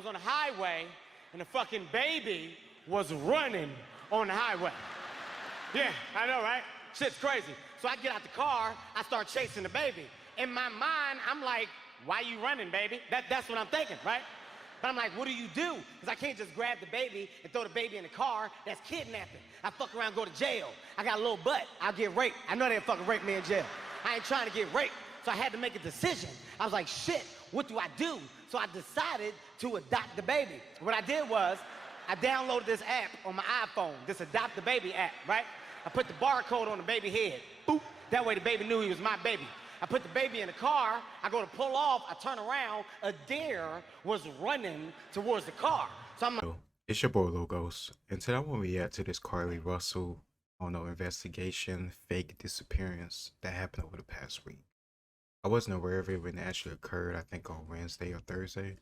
was on the highway, and the fucking baby was running on the highway. Yeah, I know, right? Shit's crazy. So I get out the car, I start chasing the baby. In my mind, I'm like, why you running, baby? That's what I'm thinking, right? But I'm like, what do you do? Because I can't just grab the baby and throw the baby in the car. That's kidnapping. I fuck around, go to jail. I got a little butt. I'll get raped. I know they'll fucking rape me in jail. I ain't trying to get raped. So I had to make a decision. I was like, shit, what do I do? So I decided to adopt the baby. What I did was, I downloaded this app on my iPhone, this Adopt the Baby app, right? I put the barcode on the baby head. Boop. That way the baby knew he was my baby. I put the baby in the car, I go to pull off, I turn around, a deer was running towards the car. So I'm like, it's your boy Logos, and today I want to react to this Carlee Russell investigation, fake disappearance that happened over the past week. I wasn't aware of it when it actually occurred, I think on Wednesday or Thursday,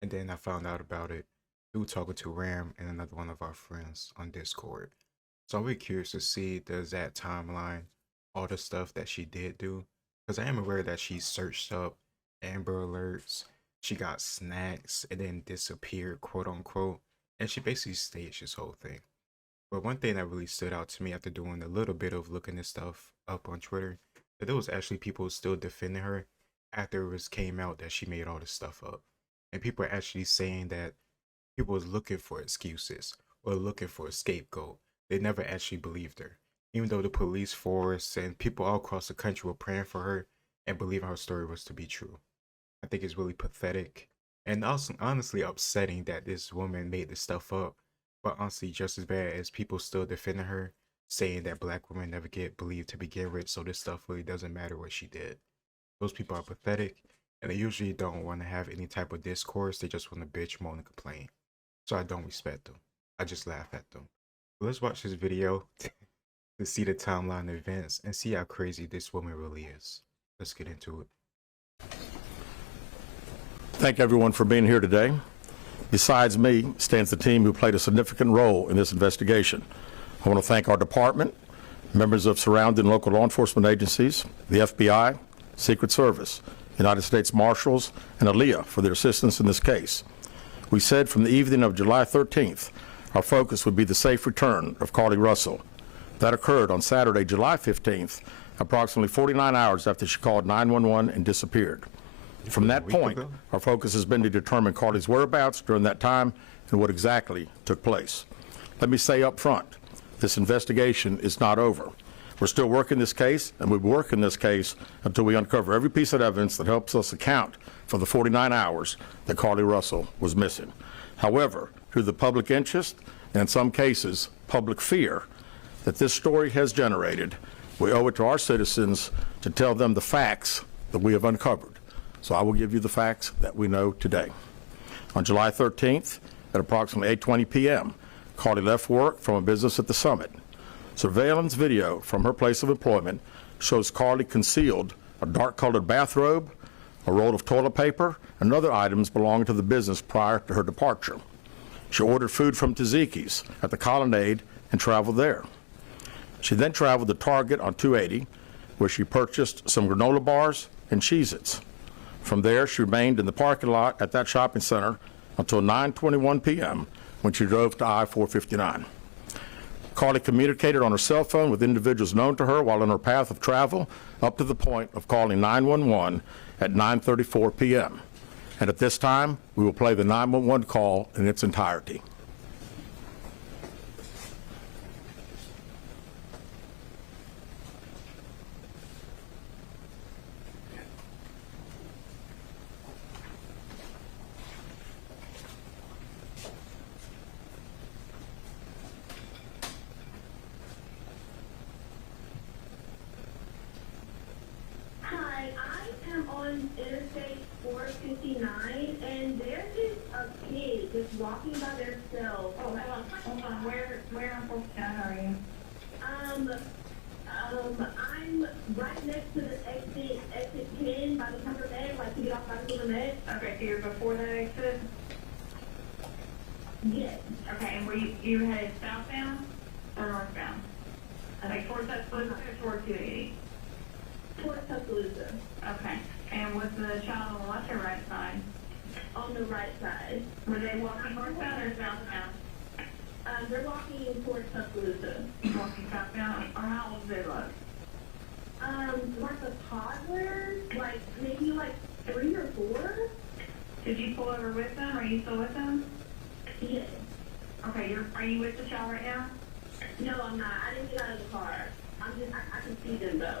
and then I found out about it through talking to Ram and another one of our friends on Discord. So I'm really curious to see the exact timeline, all the stuff that she did do. Because I am aware that she searched up Amber Alerts, she got snacks, and then disappeared, quote unquote, and she basically staged this whole thing. But one thing that really stood out to me after doing a little bit of looking this stuff up on Twitter, that there was actually people still defending her after it came out that she made all this stuff up. And people are actually saying that people was looking for excuses or looking for a scapegoat. They never actually believed her. Even though the police force and people all across the country were praying for her and believing her story was to be true. I think it's really pathetic and also honestly upsetting that this woman made this stuff up, but honestly just as bad as people still defending her, saying that black women never get believed to begin with, so this stuff really doesn't matter what she did. Those people are pathetic, and they usually don't want to have any type of discourse. They just want to bitch, moan, and complain. So I don't respect them. I just laugh at them. Let's watch this video to see the timeline of events and see how crazy this woman really is. Let's get into it. Thank everyone for being here today. Besides me stands the team who played a significant role in this investigation. I want to thank our department, members of surrounding local law enforcement agencies, the FBI, Secret Service, United States Marshals, and ALEA for their assistance in this case. We said from the evening of July 13th, our focus would be the safe return of Carlee Russell. That occurred on Saturday, July 15th, approximately 49 hours after she called 911 and disappeared. From that point, our focus has been to determine Carlee's whereabouts during that time and what exactly took place. Let me say up front, this investigation is not over. We're still working this case, and we'll be working this case until we uncover every piece of evidence that helps us account for the 49 hours that Carlee Russell was missing. However, through the public interest, and in some cases, public fear, that this story has generated, we owe it to our citizens to tell them the facts that we have uncovered. So I will give you the facts that we know today. On July 13th, at approximately 8:20 p.m., Carlee left work from a business at the Summit. Surveillance video from her place of employment shows Carlee concealed a dark-colored bathrobe, a roll of toilet paper, and other items belonging to the business prior to her departure. She ordered food from Taziki's at the Colonnade and traveled there. She then traveled to Target on 280, where she purchased some granola bars and Cheez-Its. From there, she remained in the parking lot at that shopping center until 9:21 p.m. when she drove to I-459. Carlee communicated on her cell phone with individuals known to her while on her path of travel up to the point of calling 911 at 9:34 p.m. And at this time, we will play the 911 call in its entirety. Interstate 459, and there's just a kid just walking by themselves. Oh, hold on. Where on 459 are you? I'm right next to the exit 10 by the Pepper Med, like to get off by the Pepper Med. Okay, so you're before that exit? Yes. Okay, and were you headed southbound or northbound? I think towards Tuscaloosa or towards 280? Towards Tuscaloosa. Okay. And was the child on the left or right side? On the right side. Were they walking northbound or southbound? They're walking towards Tuscaloosa. Walking southbound? Or how old do they look? Like a toddler, like maybe like 3 or 4. Did you pull over with them? Are you still with them? Yes. Okay, are you with the child right now? No, I'm not. I didn't get out of the car. I can see them though.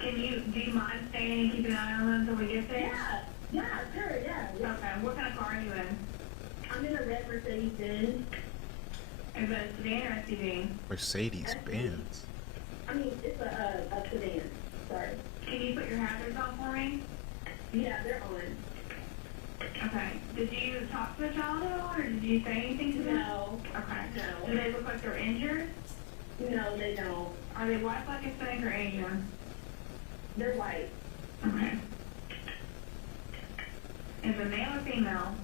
Do you mind staying and keeping an eye on them until we get there? Yeah, sure, yeah. Okay, what kind of car are you in? I'm in a red Mercedes-Benz. Is that a sedan or SUV? Mercedes-Benz. I mean, it's a sedan. Sorry. Can you put your hazards on for me? Yeah, they're on. Okay. Did you talk to the child at all, or did you say anything to them? No. Okay. No. Do they look like they're injured? No, they don't. Are they white, like Hispanic, or Asian? They're white. Okay. Is it male or female?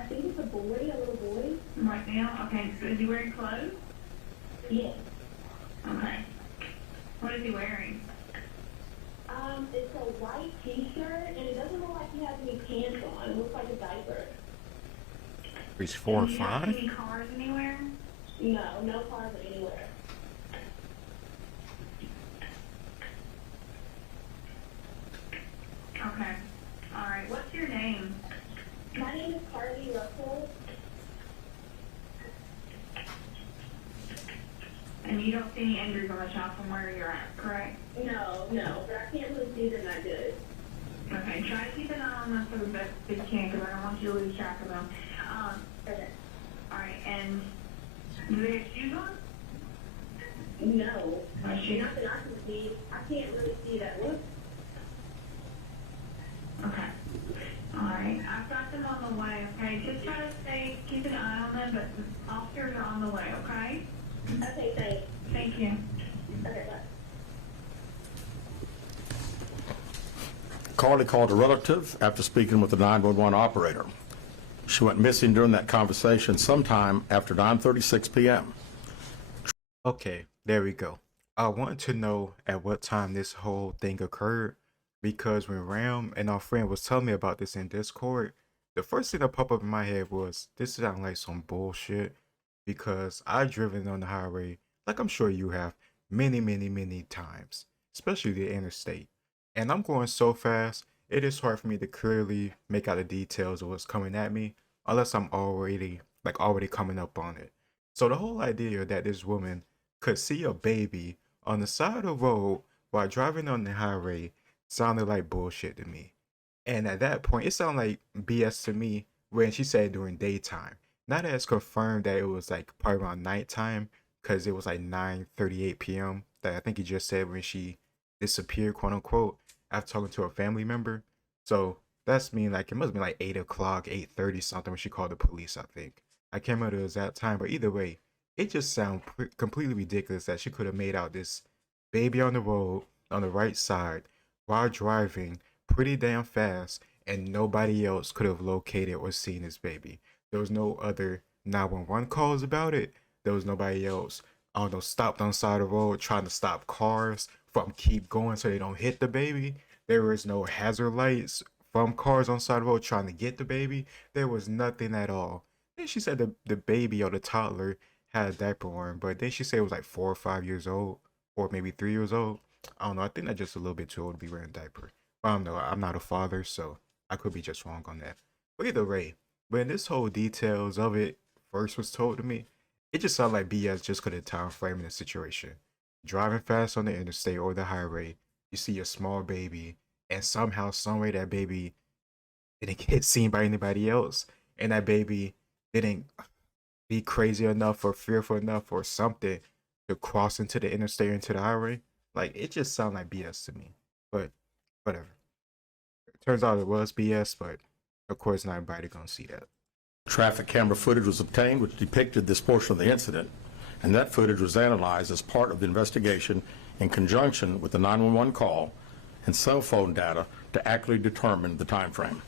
I think it's a boy, a little boy. White male? Okay. So is he wearing clothes? Yes. Okay. What is he wearing? It's a white t-shirt, and it doesn't look like he has any pants on. It looks like a diaper. He's 4 or Do you 5? see any cars anywhere? No, no cars anywhere. Okay. All right. What's your name? My name is Carlee Russell. And you don't see any injuries on the child from where you're at, correct? No, but I can't really see them that good. Okay, try to keep an eye on them for the best that you can, because I don't want you to lose track of them. Okay. All right, and do they have shoes on? No. Shoes? Not that I can see. I can't really see that. Look. Okay. All right, I've got them on the way, okay? Just try to keep an eye on them, but the officers are on the way, okay? Okay, thanks. Thank you. Okay, bye. Carlee called a relative after speaking with the 911 operator. She went missing during that conversation sometime after 9:36 p.m. Okay, there we go. I want to know at what time this whole thing occurred, because when Ram and our friend was telling me about this in Discord, the first thing that popped up in my head was, this sounds like some bullshit, because I've driven on the highway, like I'm sure you have, many times, especially the interstate. And I'm going so fast, it is hard for me to clearly make out the details of what's coming at me, unless I'm already coming up on it. So the whole idea that this woman could see a baby on the side of the road while driving on the highway sounded like bullshit to me. And at that point, it sounded like BS to me when she said during daytime. Now that it's confirmed that it was like probably around nighttime, because it was like 9:38 p.m. that I think he just said when she disappeared, quote unquote, after talking to a family member. So that's mean like it must have been like 8 o'clock, 8:30 something when she called the police, I think. I can't remember the exact time, but either way, it just sounds completely ridiculous that she could have made out this baby on the road on the right side while driving pretty damn fast, and nobody else could have located or seen this baby. There was no other 911 calls about it. There was nobody else, I don't know, stopped on the side of the road trying to stop cars from keep going so they don't hit the baby. There was no hazard lights from cars on the side of the road trying to get the baby. There was nothing at all. Then she said the baby or the toddler had a diaper on, but then she said it was like 4 or 5 years old, or maybe 3 years old. I don't know. I think that's just a little bit too old to be wearing a diaper. But I don't know. I'm not a father, so I could be just wrong on that. But either way, when this whole details of it first was told to me, it just sounded like BS just because of the time frame in the situation. Driving fast on the interstate or the highway, you see a small baby, and somehow, someway, that baby didn't get seen by anybody else, and that baby didn't be crazy enough or fearful enough or something to cross into the interstate or into the highway. Like, it just sounded like BS to me. But whatever. It turns out it was BS, but of course not everybody gonna see that. Traffic camera footage was obtained which depicted this portion of the incident, and that footage was analyzed as part of the investigation in conjunction with the 911 call and cell phone data to accurately determine the time frame.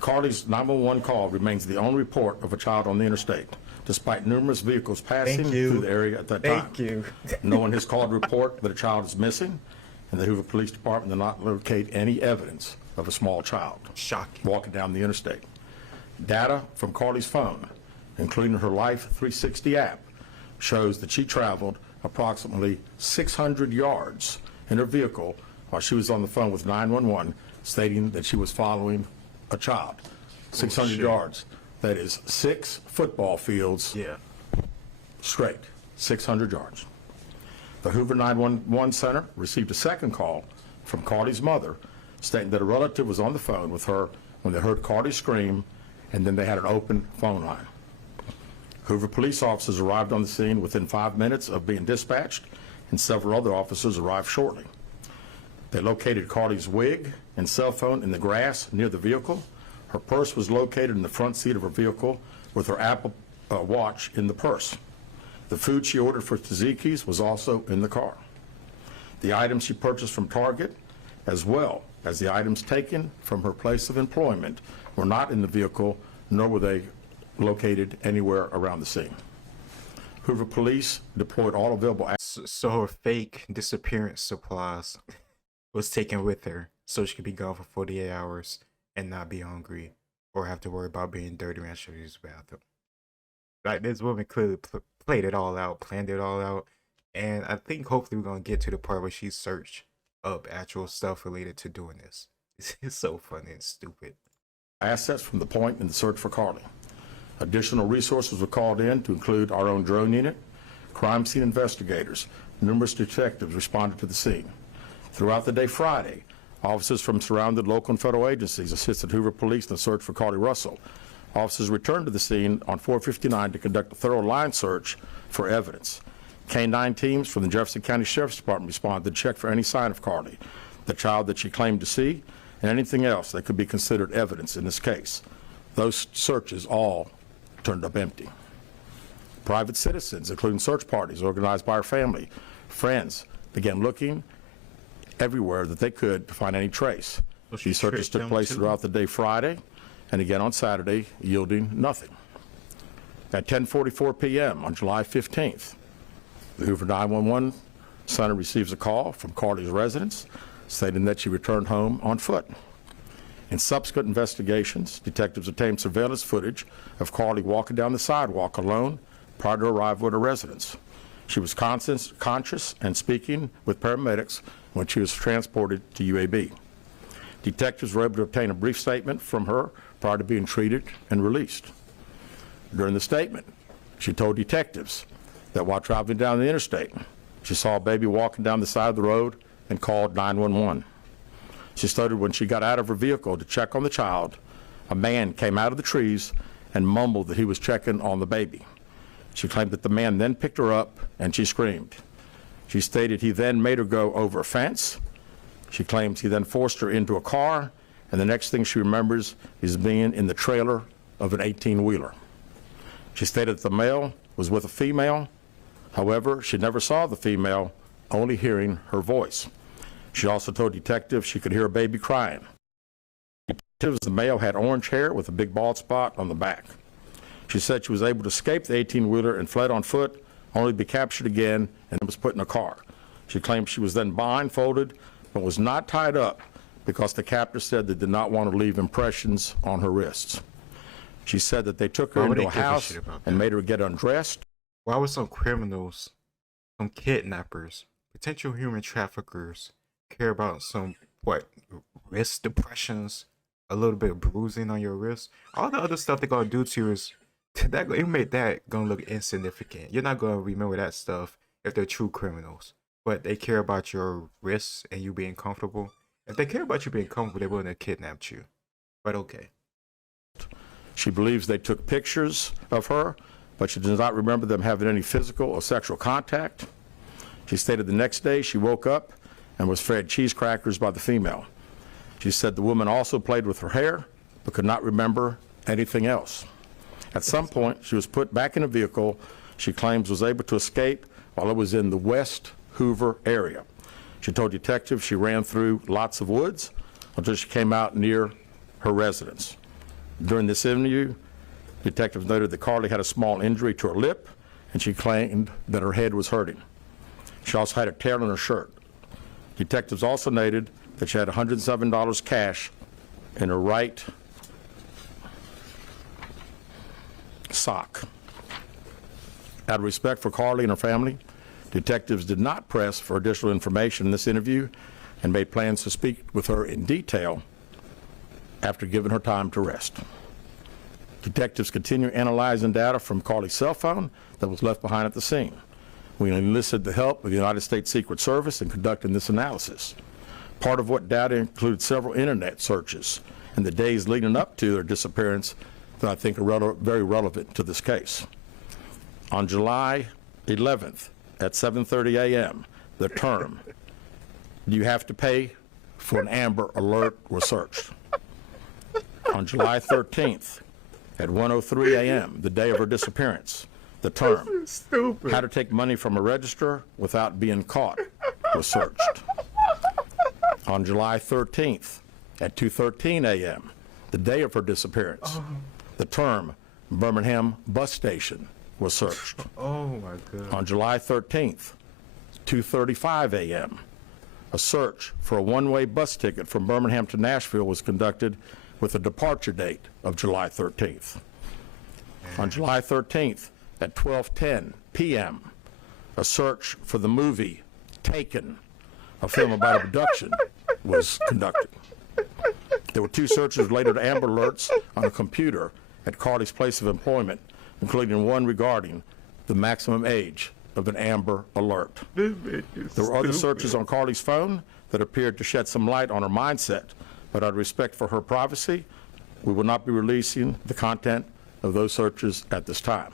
Carlee's 911 call remains the only report of a child on the interstate, despite numerous vehicles passing through the area at that time. Thank you. No one has called to report that a child is missing, and the Hoover Police Department did not locate any evidence of a small child Shocking. walking down the interstate. Data from Carlee's phone, including her Life 360 app, shows that she traveled approximately 600 yards in her vehicle while she was on the phone with 911, stating that she was following a child. 600 yards. That is 6 football fields straight, 600 yards. The Hoover 911 Center received a second call from Carlee's mother stating that a relative was on the phone with her when they heard Carlee scream, and then they had an open phone line. Hoover police officers arrived on the scene within 5 minutes of being dispatched, and several other officers arrived shortly. They located Carlee's wig and cell phone in the grass near the vehicle. Her purse was located in the front seat of her vehicle with her Apple Watch in the purse. The food she ordered for Tzatziki's was also in the car. The items she purchased from Target, as well as the items taken from her place of employment, were not in the vehicle, nor were they located anywhere around the scene. Hoover police deployed all available. So her fake disappearance supplies was taken with her so she could be gone for 48 hours and not be hungry or have to worry about being dirty when she used the bathroom. Like, this woman clearly played it all out, planned it all out, and I think hopefully we're going to get to the part where she searched up actual stuff related to doing this. It's so funny and stupid. Assets from the point in the search for Carlee. Additional resources were called in to include our own drone unit, crime scene investigators. Numerous detectives responded to the scene. Throughout the day Friday, officers from surrounding local and federal agencies assisted Hoover police in the search for Carlee Russell. Officers returned to the scene on 459 to conduct a thorough line search for evidence. K-9 teams from the Jefferson County Sheriff's Department responded to check for any sign of Carlee, the child that she claimed to see, and anything else that could be considered evidence in this case. Those searches all turned up empty. Private citizens, including search parties organized by her family, friends, began looking everywhere that they could to find any trace. These searches took place throughout the day Friday and again on Saturday, yielding nothing. At 10:44 p.m. on July 15th, the Hoover 911 Center receives a call from Carlee's residence stating that she returned home on foot. In subsequent investigations, detectives obtained surveillance footage of Carlee walking down the sidewalk alone prior to arrival at her residence. She was conscious and speaking with paramedics when she was transported to UAB. Detectives were able to obtain a brief statement from her prior to being treated and released. During the statement, she told detectives that while traveling down the interstate, she saw a baby walking down the side of the road and called 911. She stated when she got out of her vehicle to check on the child, a man came out of the trees and mumbled that he was checking on the baby. She claimed that the man then picked her up and she screamed. She stated he then made her go over a fence. She claims he then forced her into a car, and the next thing she remembers is being in the trailer of an 18-wheeler. She stated that the male was with a female. However, she never saw the female, only hearing her voice. She also told detectives she could hear a baby crying. Detectives, the male had orange hair with a big bald spot on the back. She said she was able to escape the 18-wheeler and fled on foot, only to be captured again and was put in a car. She claimed she was then blindfolded, but was not tied up because the captor said they did not want to leave impressions on her wrists. She said that they took her into a house and made her get undressed. Why would some criminals, some kidnappers, potential human traffickers care about some, wrist depressions, a little bit of bruising on your wrist? All the other stuff they're going to do to you is, it made that going to look insignificant. You're not going to remember that stuff if they're true criminals. But they care about your wrists and you being comfortable. If they care about you being comfortable, they wouldn't have kidnapped you. But okay. She believes they took pictures of her, but she does not remember them having any physical or sexual contact. She stated the next day she woke up and was fed cheese crackers by the female. She said the woman also played with her hair, but could not remember anything else. At some point, she was put back in a vehicle she claims was able to escape while it was in the West Hoover area. She told detectives she ran through lots of woods until she came out near her residence. During this interview, detectives noted that Carlee had a small injury to her lip, and she claimed that her head was hurting. She also had a tear in her shirt. Detectives also noted that she had $107 cash in her right sock. Out of respect for Carlee and her family, detectives did not press for additional information in this interview and made plans to speak with her in detail after giving her time to rest. Detectives continue analyzing data from Carlee's cell phone that was left behind at the scene. We enlisted the help of the United States Secret Service in conducting this analysis. Part of what data included several internet searches in the days leading up to their disappearance that I think are very relevant to this case. On July 11th at 7:30 a.m., the term, "Do you have to pay for an Amber Alert?" was searched. On July 13th at 1:03 a.m., the day of her disappearance, the term, "How to take money from a register without being caught," was searched. On July 13th at 2:13 a.m., the day of her disappearance, the term, "Birmingham bus station," was searched. Oh my God. On July 13th, 2:35 a.m., a search for a one-way bus ticket from Birmingham to Nashville was conducted with a departure date of July 13th. On July 13th at 12:10 p.m., a search for the movie Taken, a film about abduction, was conducted. There were 2 searches related to Amber Alerts on a computer at Carlee's place of employment, including one regarding the maximum age of an Amber Alert. There were other searches on Carlee's phone that appeared to shed some light on her mindset, but out of respect for her privacy, we will not be releasing the content of those searches at this time.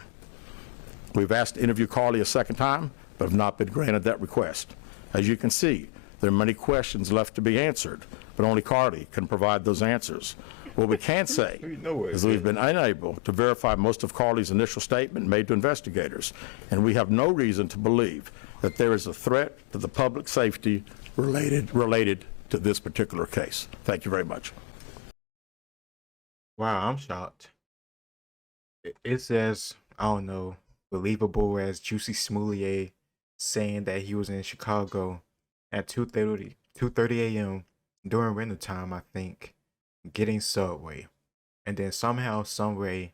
We've asked to interview Carlee a second time, but have not been granted that request. As you can see, there are many questions left to be answered, but only Carlee can provide those answers. What we can say is we've been unable to verify most of Carlee's initial statement made to investigators, and we have no reason to believe that there is a threat to the public safety related to this particular case. Thank you very much. Wow, I'm shocked. It's as, I don't know, believable as Juicy Smuliett saying that he was in Chicago at 2:30 a.m. during winter time, I think, getting Subway. And then somehow, some way,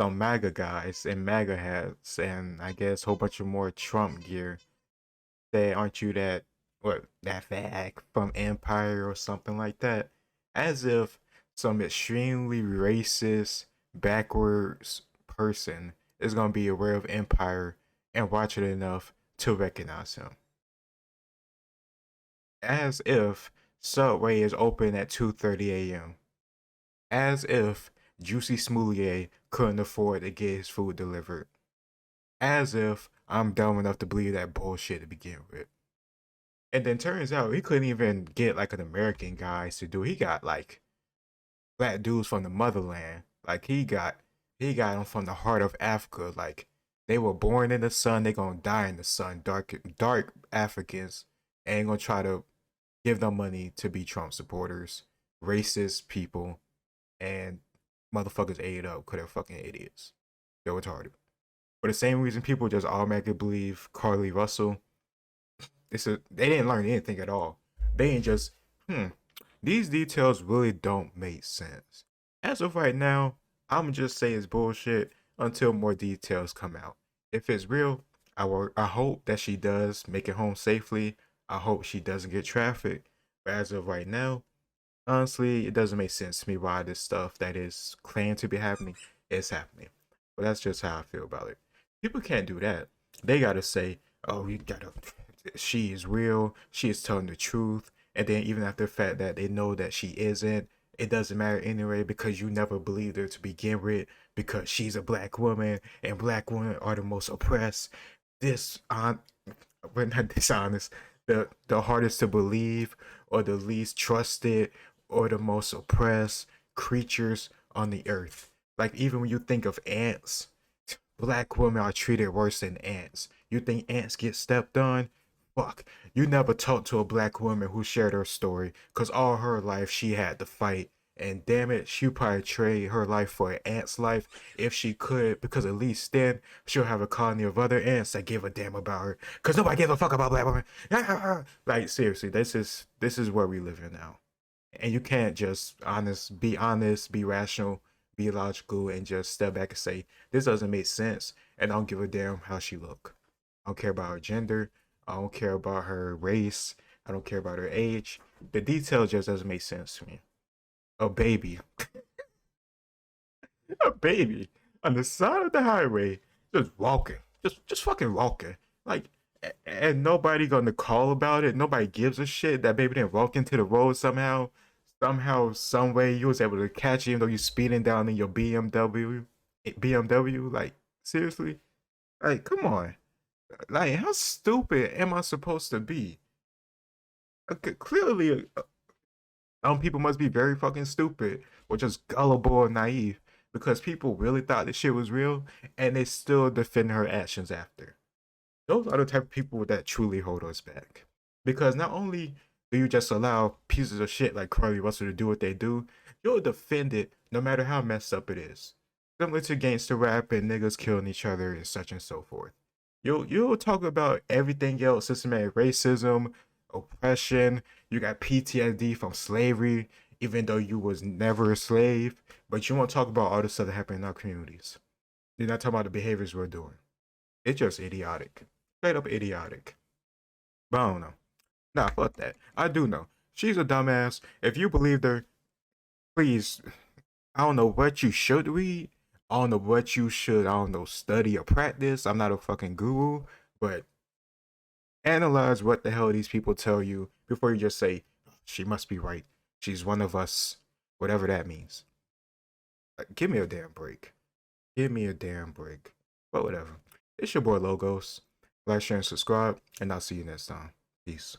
some MAGA guys in MAGA hats and I guess a whole bunch of more Trump gear say, "Aren't you that fag from Empire or something like that?" As if some extremely racist, backwards person is going to be aware of Empire and watch it enough to recognize him. As if Subway is open at 2:30 a.m. As if Juicy Smuliett couldn't afford to get his food delivered. As if I'm dumb enough to believe that bullshit to begin with. And then turns out he couldn't even get like an American guy to do it. He got like black dudes from the motherland. Like he got them from the heart of Africa. Like they were born in the sun, they gonna die in the sun. Dark Africans ain't gonna try to give them money to be Trump supporters, racist people, and motherfuckers ate up because they're fucking idiots. They're retarded. For the same reason people just automatically believe Carlee Russell, they didn't learn anything at all. They ain't just, these details really don't make sense. As of right now, I'm just say it's bullshit until more details come out. If it's real, I hope that she does make it home safely. I hope she doesn't get trafficked. But as of right now, honestly, it doesn't make sense to me why this stuff that is claimed to be happening is happening. But that's just how I feel about it. People can't do that. They gotta say, "Oh, she is real. She is telling the truth." And then even after the fact that they know that she isn't, it doesn't matter anyway because you never believed her to begin with because she's a black woman and black women are the most oppressed. We're not dishonest. The hardest to believe or the least trusted or the most oppressed creatures on the earth. Like even when you think of ants, black women are treated worse than ants. You think ants get stepped on? Fuck. You never talked to a black woman who shared her story because all her life she had to fight. And damn it, she'll probably trade her life for an ant's life if she could, because at least then she'll have a colony of other ants that give a damn about her. Because nobody gives a fuck about black women. Like seriously, this is where we live in now. And you can't just be honest, be rational, be logical and just step back and say, this doesn't make sense, and I don't give a damn how she look. I don't care about her gender. I don't care about her race. I don't care about her age. The detail just doesn't make sense to me. A baby. A baby on the side of the highway, just walking. Just fucking walking. Like, and nobody gonna call about it. Nobody gives a shit. That baby didn't walk into the road somehow. Some way you was able to catch it even though you speeding down in your BMW. Like, seriously? Like, come on. Like, how stupid am I supposed to be? Clearly, some people must be very fucking stupid or just gullible and naive because people really thought this shit was real and they still defend her actions after. Those are the type of people that truly hold us back. Because not only do you just allow pieces of shit like Carlee Russell to do what they do, you'll defend it no matter how messed up it is. Similar to gangster rap and niggas killing each other and such and so forth. You'll talk about everything else, systematic racism, oppression, you got PTSD from slavery, even though you was never a slave, but you won't talk about all the stuff that happened in our communities. You're not talking about the behaviors we're doing. It's just idiotic. Straight up idiotic. But I don't know. Nah, fuck that. I do know. She's a dumbass. If you believed her, please, I don't know what you should read. I don't know what you should, I don't know, study or practice. I'm not a fucking guru, but analyze what the hell these people tell you before you just say, she must be right. She's one of us. Whatever that means. Give me a damn break. Give me a damn break. But whatever. It's your boy Logos. Like, share, and subscribe, and I'll see you next time. Peace.